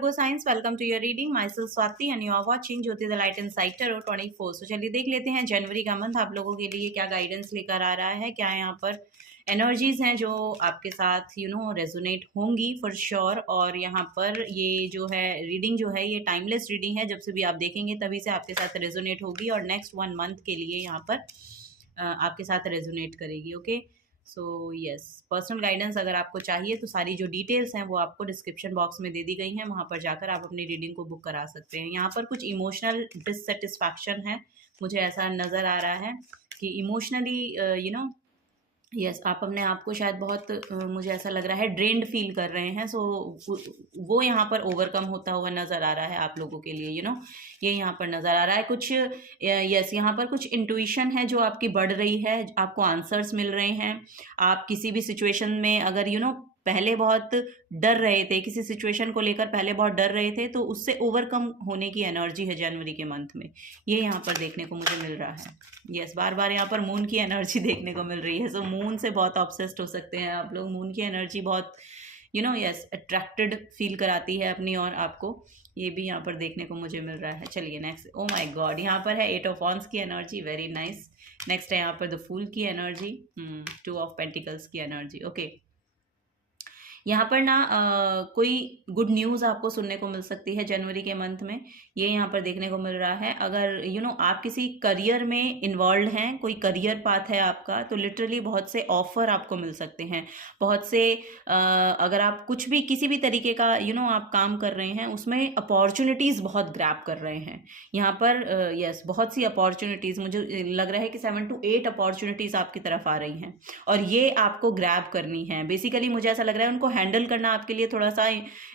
Virgo signs, welcome to your reading. Myself Swati and you are watching Jyoti the Light Inside Tarot 24. So चलिए देख लेते हैं जनवरी का month आप लोगों के लिए क्या गाइडेंस लेकर आ रहा है, क्या यहाँ पर एनर्जीज हैं जो आपके साथ रेजोनेट होंगी फॉर श्योर। और यहाँ पर ये जो है रीडिंग जो है ये टाइमलेस रीडिंग है, जब से भी आप देखेंगे तभी से आपके साथ रेजोनेट होगी और नेक्स्ट 1 मंथ के लिए यहाँ पर आपके साथ रेजोनेट करेगी। Okay, so yes, personal guidance अगर आपको चाहिए तो सारी जो डिटेल्स हैं वो आपको डिस्क्रिप्शन बॉक्स में दे दी गई हैं, वहाँ पर जाकर आप अपनी रीडिंग को बुक करा सकते हैं। यहाँ पर कुछ इमोशनल डिससेटिस्फैक्शन है, मुझे ऐसा नज़र आ रहा है कि इमोशनली यस आप अपने आप को शायद बहुत मुझे ऐसा लग रहा है ड्रेन्ड फील कर रहे हैं। सो वो यहाँ पर ओवरकम होता हुआ नज़र आ रहा है आप लोगों के लिए। ये यहाँ पर नज़र आ रहा है कुछ यस यहाँ पर कुछ इंट्यूशन है जो आपकी बढ़ रही है, आपको आंसर्स मिल रहे हैं। आप किसी भी सिचुएशन में अगर पहले बहुत डर रहे थे, किसी सिचुएशन को लेकर पहले बहुत डर रहे थे, तो उससे ओवरकम होने की एनर्जी है जनवरी के मंथ में, ये यहाँ पर देखने को मुझे मिल रहा है। यस, बार बार यहाँ पर मून की एनर्जी देखने को मिल रही है। सो मून से बहुत ऑब्सेस्ड हो सकते हैं आप लोग। मून की एनर्जी बहुत यस अट्रैक्टेड फील कराती है अपनी और आपको, ये भी यहाँ पर देखने को मुझे मिल रहा है। चलिए नेक्स्ट, ओ माय गॉड, यहाँ पर है 8 ऑफ वॉन्ड्स की एनर्जी, वेरी नाइस। नेक्स्ट है यहाँ पर द फूल की एनर्जी, 2 ऑफ पेंटिकल्स की एनर्जी। ओके, यहाँ पर ना कोई गुड न्यूज़ आपको सुनने को मिल सकती है जनवरी के मंथ में, ये यहाँ पर देखने को मिल रहा है। अगर आप किसी करियर में इन्वॉल्व हैं, कोई करियर पाथ है आपका, तो लिटरली बहुत से ऑफर आपको मिल सकते हैं। बहुत से अगर आप कुछ भी किसी भी तरीके का आप काम कर रहे हैं, उसमें अपॉर्चुनिटीज़ बहुत ग्रैब कर रहे हैं यहाँ पर। यस, बहुत सी अपॉर्चुनिटीज़, मुझे लग रहा है कि 7 to 8 अपॉर्चुनिटीज़ आपकी तरफ आ रही हैं और ये आपको ग्रैब करनी है। बेसिकली मुझे ऐसा लग रहा है उनको हैंडल करना आपके लिए थोड़ा सा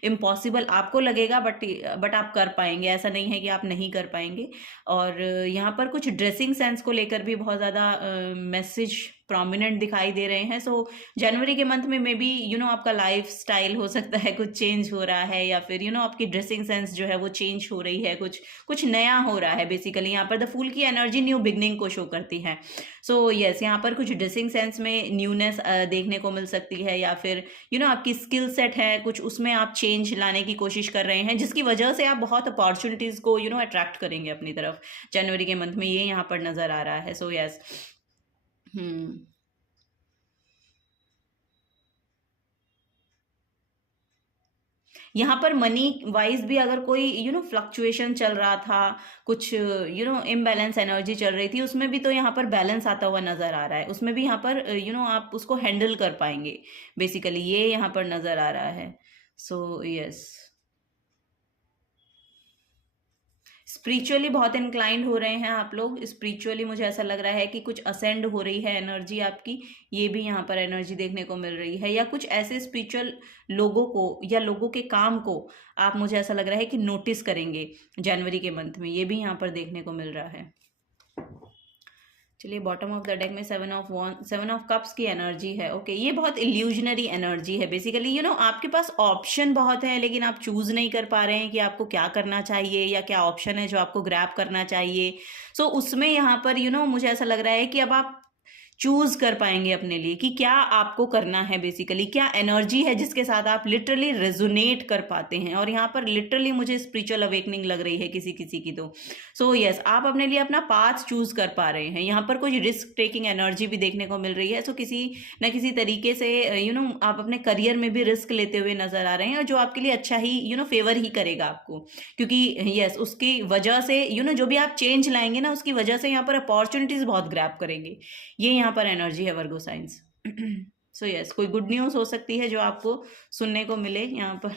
इम्पॉसिबल आपको लगेगा, बट आप कर पाएंगे, ऐसा नहीं है कि आप नहीं कर पाएंगे। और यहाँ पर कुछ ड्रेसिंग सेंस को लेकर भी बहुत ज़्यादा मैसेज प्रोमिनेंट दिखाई दे रहे हैं। सो जनवरी के मंथ में मे बी आपका लाइफ स्टाइल हो सकता है कुछ चेंज हो रहा है, या फिर आपकी ड्रेसिंग सेंस जो है वो चेंज हो रही है, कुछ नया हो रहा है। बेसिकली यहाँ पर द फूल की एनर्जी न्यू बिगनिंग को शो करती है। सो यस, यहाँ पर कुछ ड्रेसिंग सेंस में न्यूनेस देखने को मिल सकती है, या फिर आपकी स्किल सेट है कुछ, उसमें आप चेंज लाने की कोशिश कर रहे हैं, जिसकी वजह से आप बहुत अपॉर्चुनिटीज़ को अट्रैक्ट करेंगे अपनी तरफ जनवरी के मंथ में, ये यहाँ पर नज़र आ रहा है। सो यस, यहाँ पर मनी वाइज भी अगर कोई फ्लक्चुएशन चल रहा था, कुछ इम्बैलेंस एनर्जी चल रही थी, उसमें भी तो यहाँ पर बैलेंस आता हुआ नज़र आ रहा है। उसमें भी यहाँ पर आप उसको हैंडल कर पाएंगे, बेसिकली ये यहाँ पर नज़र आ रहा है। सो यस, स्पिरिचुअली बहुत इंक्लाइंड हो रहे हैं आप लोग। स्पिरिचुअली मुझे ऐसा लग रहा है कि कुछ असेंड हो रही है एनर्जी आपकी, ये भी यहाँ पर एनर्जी देखने को मिल रही है। या कुछ ऐसे स्पिरिचुअल लोगों को या लोगों के काम को आप, मुझे ऐसा लग रहा है कि नोटिस करेंगे जनवरी के मंथ में, ये भी यहाँ पर देखने को मिल रहा है। चलिए बॉटम ऑफ द डेक में 7 ऑफ कप्स की एनर्जी है। ओके, ये बहुत इल्यूजनरी एनर्जी है। बेसिकली आपके पास ऑप्शन बहुत है, लेकिन आप चूज नहीं कर पा रहे हैं कि आपको क्या करना चाहिए या क्या ऑप्शन है जो आपको ग्रैब करना चाहिए। सो उसमें यहाँ पर मुझे ऐसा लग रहा है कि अब आप चूज कर पाएंगे अपने लिए कि क्या आपको करना है, बेसिकली क्या एनर्जी है जिसके साथ आप लिटरली रेजोनेट कर पाते हैं। और यहाँ पर लिटरली मुझे स्पिरिचुअल अवेकनिंग लग रही है किसी किसी की तो। सो यस, आप अपने लिए अपना पाथ चूज कर पा रहे हैं। यहाँ पर कुछ रिस्क टेकिंग एनर्जी भी देखने को मिल रही है। सो किसी न किसी तरीके से आप अपने करियर में भी रिस्क लेते हुए नजर आ रहे हैं, और जो आपके लिए अच्छा ही फेवर ही करेगा आपको, क्योंकि यस उसकी वजह से जो भी आप चेंज लाएंगे ना, उसकी वजह से यहाँ पर अपॉर्चुनिटीज बहुत ग्रैब करेंगे, ये यहाँ पर एनर्जी है वर्गो साइंस। सो यस, कोई गुड न्यूज़ हो सकती है जो आपको सुनने को मिले। यहाँ पर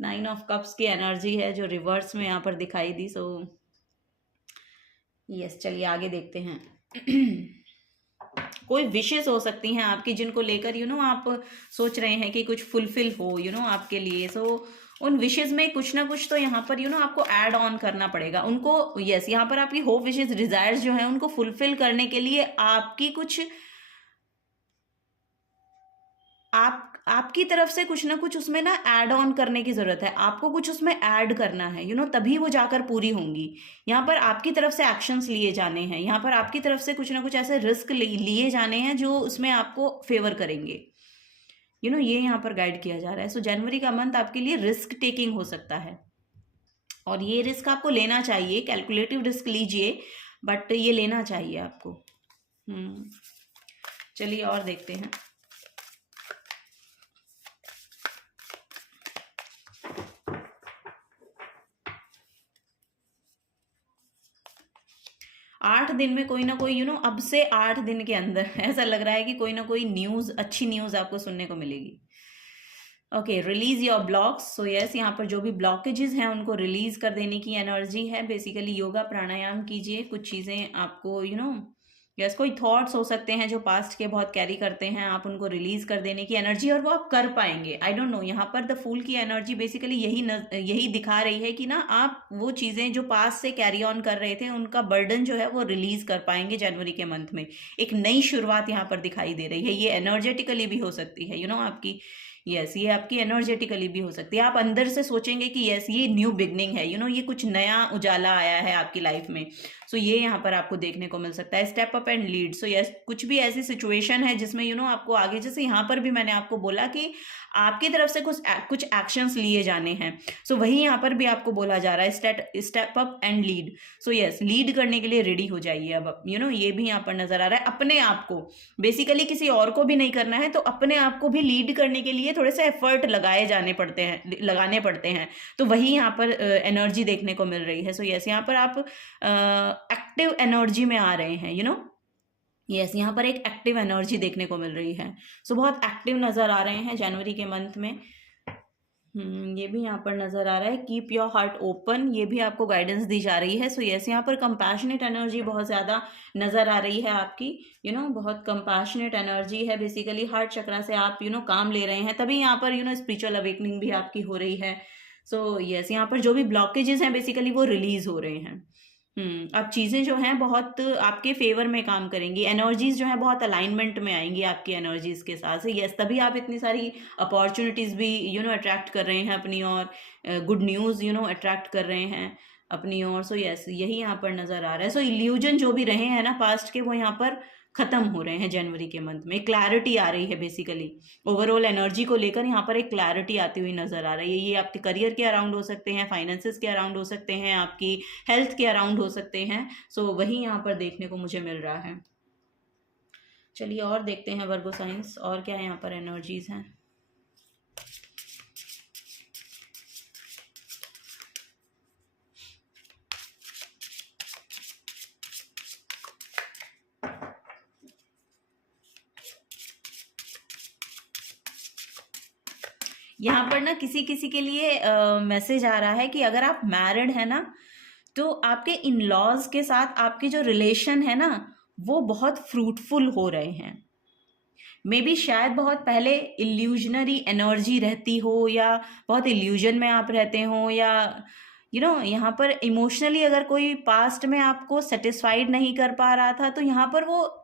9 ऑफ कप्स की एनर्जी है जो रिवर्स में यहाँ पर दिखाई दी। सो यस, चलिए आगे देखते हैं। कोई विशेष हो सकती हैं आपकी जिनको लेकर आप सोच रहे हैं कि कुछ फुलफिल हो आपके लिए। सो उन विशेष में कुछ ना कुछ तो यहाँ पर आपको ऐड ऑन करना पड़ेगा उनको। यस, यहाँ पर आपकी होप विशेष डिजायर्स जो है उनको फुलफिल करने के लिए आपकी कुछ आपकी तरफ से कुछ ना कुछ उसमें ना ऐड ऑन करने की जरूरत है। आपको कुछ उसमें ऐड करना है तभी वो जाकर पूरी होंगी। यहाँ पर आपकी तरफ से एक्शंस लिए जाने हैं, यहाँ पर आपकी तरफ से कुछ ना कुछ ऐसे रिस्क लिए जाने हैं जो उसमें आपको फेवर करेंगे। ये यहाँ पर गाइड किया जा रहा है। सो जनवरी का मंथ आपके लिए रिस्क टेकिंग हो सकता है, और ये रिस्क आपको लेना चाहिए, कैलकुलेटिव रिस्क लीजिए, बट ये लेना चाहिए आपको। चलिए और देखते हैं। आठ दिन में कोई ना कोई अब से 8 दिन के अंदर ऐसा लग रहा है कि कोई ना कोई न्यूज़, अच्छी न्यूज़ आपको सुनने को मिलेगी। Okay, release your blocks. So yes, यहाँ पर जो भी ब्लॉकेजेस हैं उनको रिलीज कर देने की एनर्जी है। बेसिकली योगा प्राणायाम कीजिए, कुछ चीज़ें आपको यस कोई थॉट्स हो सकते हैं जो पास्ट के बहुत कैरी करते हैं, आप उनको रिलीज कर देने की एनर्जी, और वो आप कर पाएंगे। आई डोंट नो, यहाँ पर द फूल की एनर्जी बेसिकली यही दिखा रही है कि ना आप वो चीज़ें जो पास्ट से कैरी ऑन कर रहे थे उनका बर्डन जो है वो रिलीज कर पाएंगे जनवरी के मंथ में। एक नई शुरुआत यहाँ पर दिखाई दे रही है। ये एनर्जेटिकली भी हो सकती है आपकी, यस ये आपकी एनर्जेटिकली भी हो सकती है। आप अंदर से सोचेंगे कि यस ये न्यू बिगनिंग है, ये कुछ नया उजाला आया है आपकी लाइफ में। सो ये यहाँ पर आपको देखने को मिल सकता है। Step up and lead. So yes, कुछ भी ऐसी सिचुएशन है जिसमें आपको आगे, जैसे यहाँ पर भी मैंने आपको बोला कि आपकी तरफ से कुछ एक्शंस लिए जाने हैं। सो वही यहाँ पर भी आपको बोला जा रहा है, step up and lead. So yes, lead करने के लिए रेडी हो जाइए अब। ये भी यहाँ पर नजर आ रहा है। अपने आप को, बेसिकली किसी और को भी नहीं करना है, तो अपने आप को भी लीड करने के लिए थोड़े से एफर्ट लगाने पड़ते हैं। तो वही यहाँ पर एनर्जी देखने को मिल रही है। सो यस, यहाँ पर आप एक्टिव एनर्जी में आ रहे हैं। यस, यहाँ पर एक एक्टिव एनर्जी देखने को मिल रही है। सो बहुत एक्टिव नज़र आ रहे हैं जनवरी के मंथ में। ये भी यहाँ पर नज़र आ रहा है। कीप योर हार्ट ओपन, ये भी आपको गाइडेंस दी जा रही है। सो यस, यहाँ पर कंपैशनेट एनर्जी बहुत ज़्यादा नज़र आ रही है आपकी। बहुत कंपैशनेट एनर्जी है। बेसिकली हार्ट चक्रा से आप काम ले रहे हैं, तभी यहाँ पर स्पिरिचुअल अवेकनिंग भी आपकी हो रही है। सो यस, यहाँ पर जो भी ब्लॉकेजेस हैं बेसिकली वो रिलीज हो रहे हैं। अब चीज़ें जो हैं बहुत आपके फेवर में काम करेंगी। एनर्जीज जो हैं बहुत अलाइनमेंट में आएंगी आपकी एनर्जीज के साथ से। यस, तभी आप इतनी सारी अपॉर्चुनिटीज़ भी अट्रैक्ट कर रहे हैं अपनी ओर, गुड न्यूज़ अट्रैक्ट कर रहे हैं अपनी ओर। सो यस, यही यहाँ पर नज़र आ रहा है। सो इल्यूजन जो भी रहे हैं ना पास्ट के, वो यहाँ पर ख़त्म हो रहे हैं जनवरी के मंथ में। क्लैरिटी आ रही है। बेसिकली ओवरऑल एनर्जी को लेकर यहाँ पर एक क्लैरिटी आती हुई नज़र आ रही है। ये आपके करियर के अराउंड हो सकते हैं, फाइनेंसेस के अराउंड हो सकते हैं, आपकी हेल्थ के अराउंड हो सकते हैं। सो वही यहाँ पर देखने को मुझे मिल रहा है। चलिए और देखते हैं वर्गो साइंस, और क्या यहाँ पर एनर्जीज हैं। यहाँ पर ना किसी किसी के लिए मैसेज आ रहा है कि अगर आप मैरिड है ना, तो आपके इन लॉज के साथ आपके जो रिलेशन है ना वो बहुत फ्रूटफुल हो रहे हैं। मे बी शायद बहुत पहले इल्यूजनरी एनर्जी रहती हो, या बहुत इल्यूजन में आप रहते हो, या यहाँ पर इमोशनली अगर कोई पास्ट में आपको सेटिस्फाइड नहीं कर पा रहा था, तो यहाँ पर वो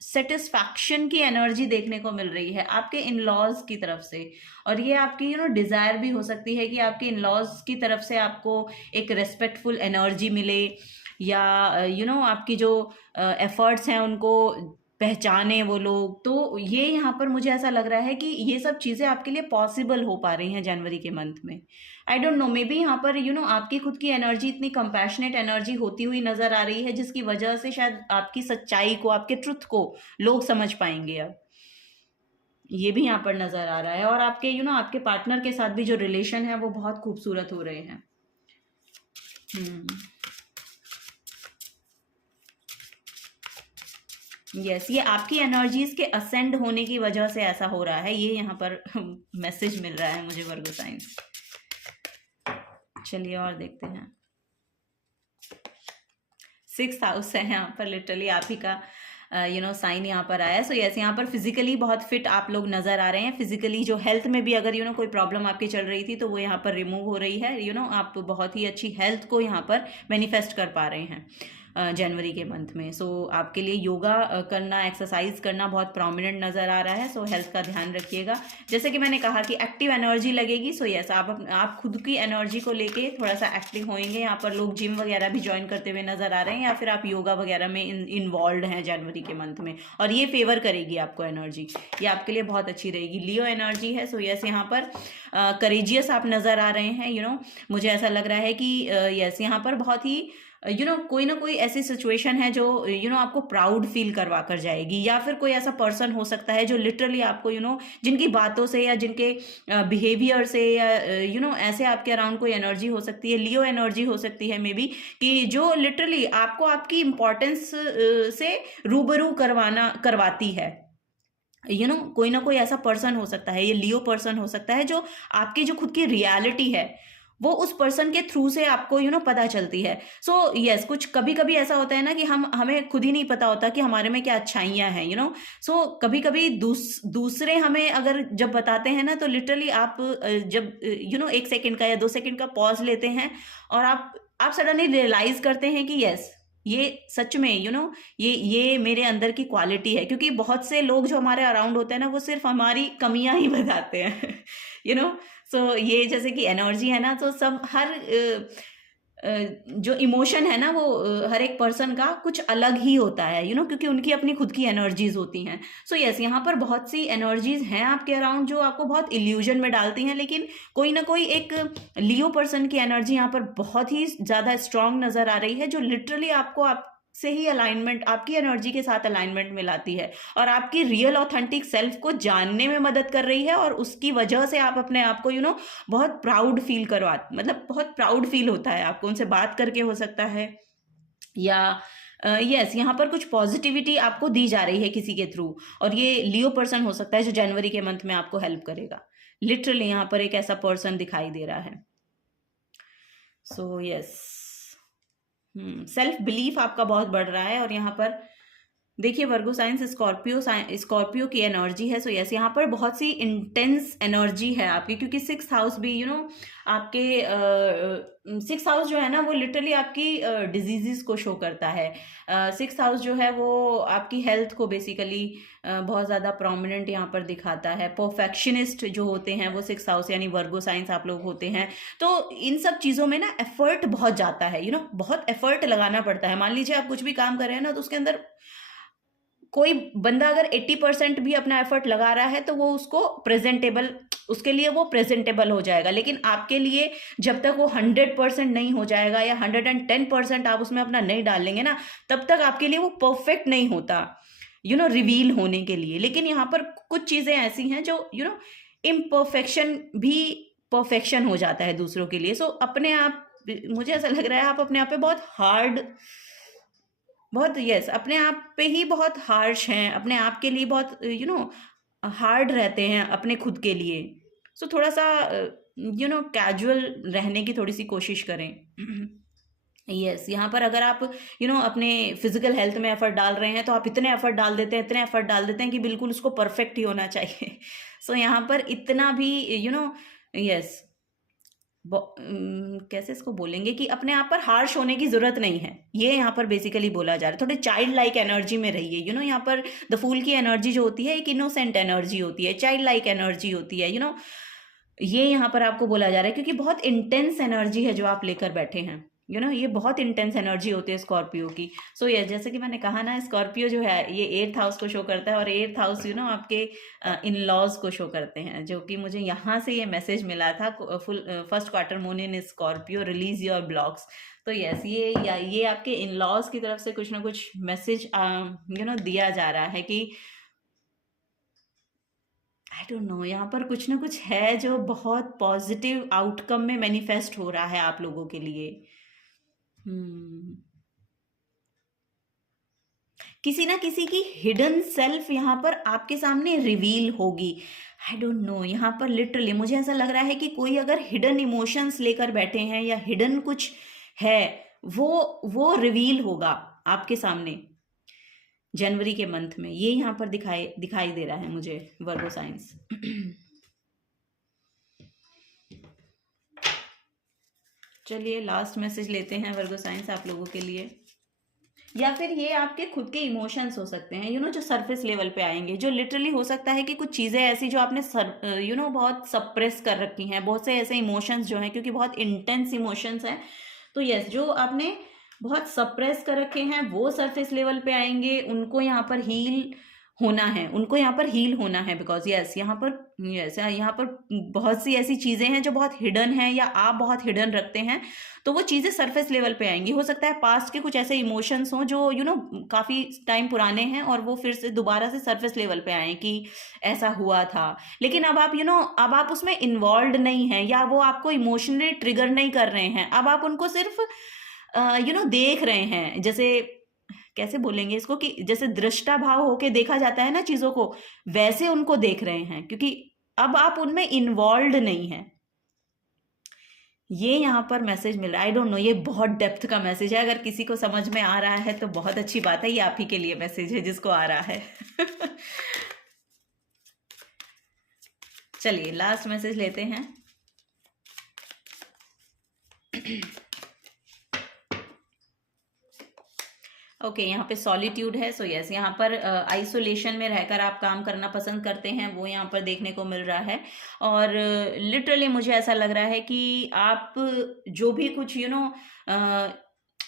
सेटिस्फैक्शन की एनर्जी देखने को मिल रही है आपके इन लॉज की तरफ से। और ये आपकी डिज़ायर भी हो सकती है कि आपके इन लॉज की तरफ से आपको एक रेस्पेक्टफुल एनर्जी मिले, या आपकी जो एफर्ट्स हैं उनको पहचाने वो लोग। तो ये यहाँ पर मुझे ऐसा लग रहा है कि ये सब चीज़ें आपके लिए पॉसिबल हो पा रही हैं जनवरी के मंथ में। I don't know, may be यहाँ पर आपकी खुद की एनर्जी इतनी कंपैशनेट एनर्जी होती हुई नज़र आ रही है, जिसकी वजह से शायद आपकी सच्चाई को, आपके ट्रुथ को लोग समझ पाएंगे अब। ये भी यहाँ पर नज़र आ रहा है। और आपके आपके पार्टनर के साथ भी जो रिलेशन है वो बहुत खूबसूरत हो रहे हैं। यस, ये आपकी एनर्जीज के असेंड होने की वजह से ऐसा हो रहा है। ये यहाँ पर मैसेज मिल रहा है मुझे वर्गो साइंस। चलिए और देखते हैं। 6th हाउस है यहाँ पर, लिटरली आप ही का साइन यहाँ पर आया। सो यस, यहाँ पर फिजिकली बहुत फिट आप लोग नज़र आ रहे हैं। फिजिकली जो हेल्थ में भी अगर कोई प्रॉब्लम आपकी चल रही थी तो वो यहाँ पर रिमूव हो रही है। आप बहुत ही अच्छी हेल्थ को यहाँ पर मैनिफेस्ट कर पा रहे हैं। जनवरी के मंथ में। सो आपके लिए योगा करना, एक्सरसाइज करना बहुत प्रोमिनेंट नज़र आ रहा है। सो हेल्थ का ध्यान रखिएगा। जैसे कि मैंने कहा कि एक्टिव एनर्जी लगेगी। सो यस, आप खुद की एनर्जी को लेके थोड़ा सा एक्टिव होंगे। यहाँ पर लोग जिम वगैरह भी ज्वाइन करते हुए नज़र आ रहे हैं, या फिर आप योगा वगैरह में इन्वॉल्व हैं जनवरी के मंथ में, और ये फेवर करेगी आपको एनर्जी, ये आपके लिए बहुत अच्छी रहेगी। लियो एनर्जी है। सो यस, यहाँ पर करेजियस आप नज़र आ रहे हैं। मुझे ऐसा लग रहा है कि यस, यहाँ पर बहुत ही कोई ना कोई ऐसी सिचुएशन है जो आपको प्राउड फील करवा कर जाएगी, या फिर कोई ऐसा पर्सन हो सकता है जो लिटरली आपको जिनकी बातों से या जिनके बिहेवियर से या ऐसे आपके अराउंड कोई एनर्जी हो सकती है, लियो एनर्जी हो सकती है मे बी, कि जो लिटरली आपको आपकी इंपॉर्टेंस से रूबरू करवाती है। कोई ना कोई ऐसा पर्सन हो सकता है, ये लियो पर्सन हो सकता है, जो आपकी जो खुद की रियलिटी है वो उस पर्सन के थ्रू से आपको पता चलती है। सो यस, कुछ कभी कभी ऐसा होता है ना कि हमें खुद ही नहीं पता होता कि हमारे में क्या अच्छाइयाँ हैं। सो कभी कभी दूसरे हमें अगर जब बताते हैं ना, तो लिटरली आप जब 1 सेकंड का या 2 सेकंड का पॉज लेते हैं, और आप सडनली रियलाइज करते हैं कि यस, ये सच में ये मेरे अंदर की क्वालिटी है। क्योंकि बहुत से लोग जो हमारे अराउंड होते हैं ना, वो सिर्फ हमारी कमियां ही बताते हैं। सो ये जैसे कि एनर्जी है ना, तो सब हर जो इमोशन है ना, वो हर एक पर्सन का कुछ अलग ही होता है, क्योंकि उनकी अपनी खुद की एनर्जीज होती हैं। सो यस, यहाँ पर बहुत सी एनर्जीज हैं आपके अराउंड जो आपको बहुत इल्यूजन में डालती हैं, लेकिन कोई ना कोई एक लियो पर्सन की एनर्जी यहाँ पर बहुत ही ज़्यादा स्ट्रांग नज़र आ रही है, जो लिटरली आपको से ही अलाइनमेंट, आपकी एनर्जी के साथ अलाइनमेंट में लाती है, और आपकी रियल ऑथेंटिक सेल्फ को जानने में मदद कर रही है। और उसकी वजह से आप अपने आप को बहुत प्राउड फील मतलब बहुत प्राउड फील होता है आपको, उनसे बात करके हो सकता है, या यस, यहाँ पर कुछ पॉजिटिविटी आपको दी जा रही है किसी के थ्रू, और ये लियो पर्सन हो सकता है जो जनवरी के मंथ में आपको हेल्प करेगा। लिटरली यहाँ पर एक ऐसा पर्सन दिखाई दे रहा है। सो यस, सेल्फ बिलीफ आपका बहुत बढ़ रहा है। और यहाँ पर देखिए, वर्गो साइंस स्कॉर्पियो की एनर्जी है। सो यस, यहाँ पर बहुत सी इंटेंस एनर्जी है आपकी, क्योंकि 6th हाउस भी आपके 6th हाउस जो है ना, वो लिटरली आपकी डिजीजेस को शो करता है। 6th हाउस जो है वो आपकी हेल्थ को बेसिकली बहुत ज़्यादा प्रोमिनेंट यहाँ पर दिखाता है। परफेक्शनिस्ट जो होते हैं वो 6th हाउस यानी वर्गो साइंस आप लोग होते हैं। तो इन सब चीज़ों में ना एफर्ट बहुत जाता है, बहुत एफर्ट लगाना पड़ता है। मान लीजिए आप कुछ भी काम कर रहे हैं ना, तो उसके अंदर कोई बंदा अगर 80% भी अपना एफर्ट लगा रहा है, तो वो उसके लिए वो प्रेजेंटेबल हो जाएगा। लेकिन आपके लिए जब तक वो 100% नहीं हो जाएगा, या 110% आप उसमें अपना नहीं डालेंगे ना, तब तक आपके लिए वो परफेक्ट नहीं होता रिवील होने के लिए। लेकिन यहाँ पर कुछ चीज़ें ऐसी हैं जो इम्परफेक्शन भी परफेक्शन हो जाता है दूसरों के लिए। सो अपने आप, मुझे ऐसा लग रहा है आप अपने आप पे अपने आप पे ही बहुत हार्श हैं, अपने आप के लिए बहुत हार्ड रहते हैं अपने खुद के लिए। सो थोड़ा सा कैजुअल रहने की थोड़ी सी कोशिश करें। यस, यहाँ पर अगर आप अपने फिजिकल हेल्थ में एफर्ट डाल रहे हैं, तो आप इतने एफर्ट डाल देते हैं कि बिल्कुल उसको परफेक्ट ही होना चाहिए। सो यहाँ पर इतना भी यस, कैसे इसको बोलेंगे कि अपने आप पर हार्श होने की जरूरत नहीं है, ये यहाँ पर बेसिकली बोला जा रहा है। थोड़े चाइल्ड लाइक एनर्जी में रहिए। यहाँ पर द फूल की एनर्जी जो होती है, एक इनोसेंट एनर्जी होती है, चाइल्ड लाइक एनर्जी होती है। ये यहाँ पर आपको बोला जा रहा है, क्योंकि बहुत इंटेंस एनर्जी है जो आप लेकर बैठे हैं। ये बहुत इंटेंस एनर्जी होती है स्कॉर्पियो की। सो ये जैसे कि मैंने कहा ना, स्कॉर्पियो जो है ये 8th हाउस को शो करता है, और 8th हाउस आपके इन लॉज को शो करते हैं, जो कि मुझे यहाँ से ये मैसेज मिला था, first quarter moon in Scorpio, release your blocks. तो यस, ये आपके इन लॉज की तरफ से कुछ ना कुछ मैसेज दिया जा रहा है कि आई डोंट नो, यहाँ पर कुछ ना कुछ है जो बहुत पॉजिटिव आउटकम में मैनिफेस्ट हो रहा है आप लोगों के लिए। किसी ना किसी की हिडन सेल्फ यहाँ पर आपके सामने रिवील होगी। आई डोंट नो, यहाँ पर लिटरली मुझे ऐसा लग रहा है कि कोई अगर हिडन इमोशंस लेकर बैठे हैं, या हिडन कुछ है, वो रिवील होगा आपके सामने जनवरी के मंथ में। ये यहाँ पर दिखाई दे रहा है मुझे, वर्गो साइंस। चलिए लास्ट मैसेज लेते हैं वर्गो साइंस आप लोगों के लिए। या फिर ये आपके खुद के इमोशंस हो सकते हैं, जो सरफेस लेवल पे आएंगे, जो लिटरली हो सकता है कि कुछ चीज़ें ऐसी जो आपने बहुत सप्रेस कर रखी हैं, बहुत से ऐसे इमोशंस जो हैं, क्योंकि बहुत इंटेंस इमोशंस हैं, तो यस, जो आपने बहुत सप्रेस कर रखे हैं वो सरफेस लेवल पे आएंगे, उनको यहाँ पर हील होना है, उनको यहाँ पर हील होना है, बिकॉज यहाँ पर बहुत सी ऐसी चीज़ें हैं जो बहुत हिडन हैं, या आप बहुत हिडन रखते हैं, तो वो चीज़ें सरफेस लेवल पे आएंगी। हो सकता है पास्ट के कुछ ऐसे इमोशंस हों जो काफ़ी टाइम पुराने हैं, और वो फिर से दोबारा से सरफेस लेवल पे आए कि ऐसा हुआ था, लेकिन अब आप अब आप उसमें इन्वॉल्व नहीं हैं, या वो आपको इमोशनली ट्रिगर नहीं कर रहे हैं, अब आप उनको सिर्फ देख रहे हैं, जैसे कैसे बोलेंगे इसको, कि जैसे दृष्टा भाव होके देखा जाता है ना चीज़ों को, वैसे उनको देख रहे हैं, क्योंकि अब आप उनमें इन्वॉल्व नहीं हैं। ये यहाँ पर मैसेज मिल रहा है। आई डोंट नो, ये बहुत डेप्थ का मैसेज है, अगर किसी को समझ में आ रहा है तो बहुत अच्छी बात है, ये आप ही के लिए मैसेज है जिसको आ रहा है। चलिए लास्ट मैसेज लेते हैं। ओके, यहाँ पे सॉलिट्यूड है, सो यस, यहाँ पर आइसोलेशन में रहकर आप काम करना पसंद करते हैं, वो यहाँ पर देखने को मिल रहा है। और लिटरली मुझे ऐसा लग रहा है कि आप जो भी कुछ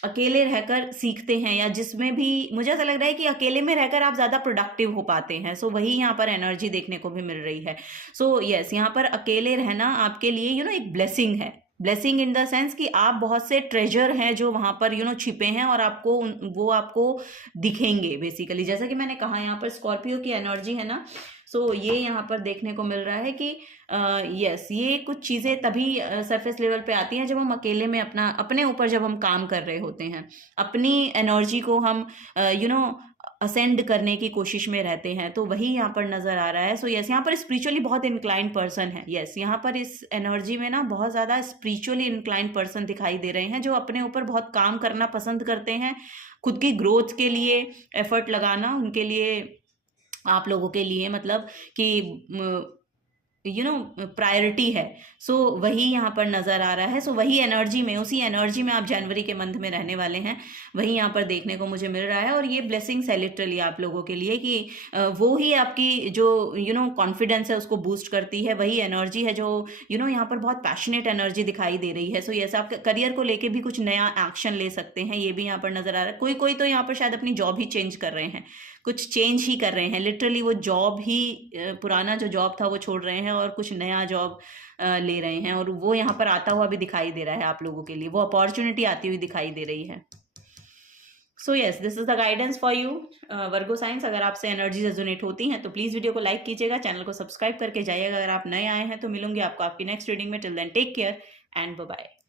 अकेले रहकर सीखते हैं, या जिसमें भी मुझे ऐसा लग रहा है कि अकेले में रहकर आप ज़्यादा प्रोडक्टिव हो पाते हैं, सो वही यहाँ पर एनर्जी देखने को भी मिल रही है। सो यस, यहाँ पर अकेले रहना आपके लिए एक ब्लेसिंग है, ब्लेसिंग इन द सेंस कि आप बहुत से ट्रेजर हैं जो वहाँ पर छिपे हैं, और आपको वो आपको दिखेंगे बेसिकली, जैसा कि मैंने कहा यहाँ पर स्कॉर्पियो की एनर्जी है ना, सो ये यहाँ पर देखने को मिल रहा है कि यस, ये कुछ चीज़ें तभी सरफेस लेवल पे आती हैं जब हम अकेले में अपने ऊपर जब हम काम कर रहे होते हैं, अपनी एनर्जी को हम असेंड करने की कोशिश में रहते हैं, तो वही यहाँ पर नज़र आ रहा है। सो यस, यहाँ पर स्पिरिचुअली बहुत इंक्लाइंड पर्सन है। यस, यहाँ पर इस एनर्जी में ना बहुत ज़्यादा स्पिरिचुअली इंक्लाइंड पर्सन दिखाई दे रहे हैं, जो अपने ऊपर बहुत काम करना पसंद करते हैं, खुद की ग्रोथ के लिए एफर्ट लगाना, उनके लिए, आप लोगों के लिए, मतलब कि प्रायोरिटी है। सो वही यहाँ पर नज़र आ रहा है। सो वही एनर्जी में, उसी एनर्जी में आप जनवरी के मंथ में रहने वाले हैं, वही यहाँ पर देखने को मुझे मिल रहा है। और ये ब्लेसिंग्स है लिटरली आप लोगों के लिए, कि वो ही आपकी जो कॉन्फिडेंस है उसको बूस्ट करती है, वही एनर्जी है जो यहाँ पर बहुत पैशनेट एनर्जी दिखाई दे रही है। सो यस, आप करियर को लेके भी कुछ नया एक्शन ले सकते हैं, ये भी यहाँ पर नज़र आ रहा है। कोई तो यहाँ पर शायद अपनी जॉब ही चेंज कर रहे हैं, कुछ चेंज ही कर रहे हैं, लिटरली वो जॉब ही, पुराना जो जॉब था वो छोड़ रहे हैं और कुछ नया जॉब ले रहे हैं, और वो यहाँ पर आता हुआ भी दिखाई दे रहा है आप लोगों के लिए, वो अपॉर्चुनिटी आती हुई दिखाई दे रही है। So yes, this is the guidance for you Virgo science. अगर आपसे एनर्जी रेजोनेट होती हैं तो प्लीज़ वीडियो को लाइक कीजिएगा, चैनल को सब्सक्राइब करके जाइएगा अगर आप नए आए हैं तो। मिलूंगी आपको आपकी नेक्स्ट रीडिंग में। Till then take care and bye bye.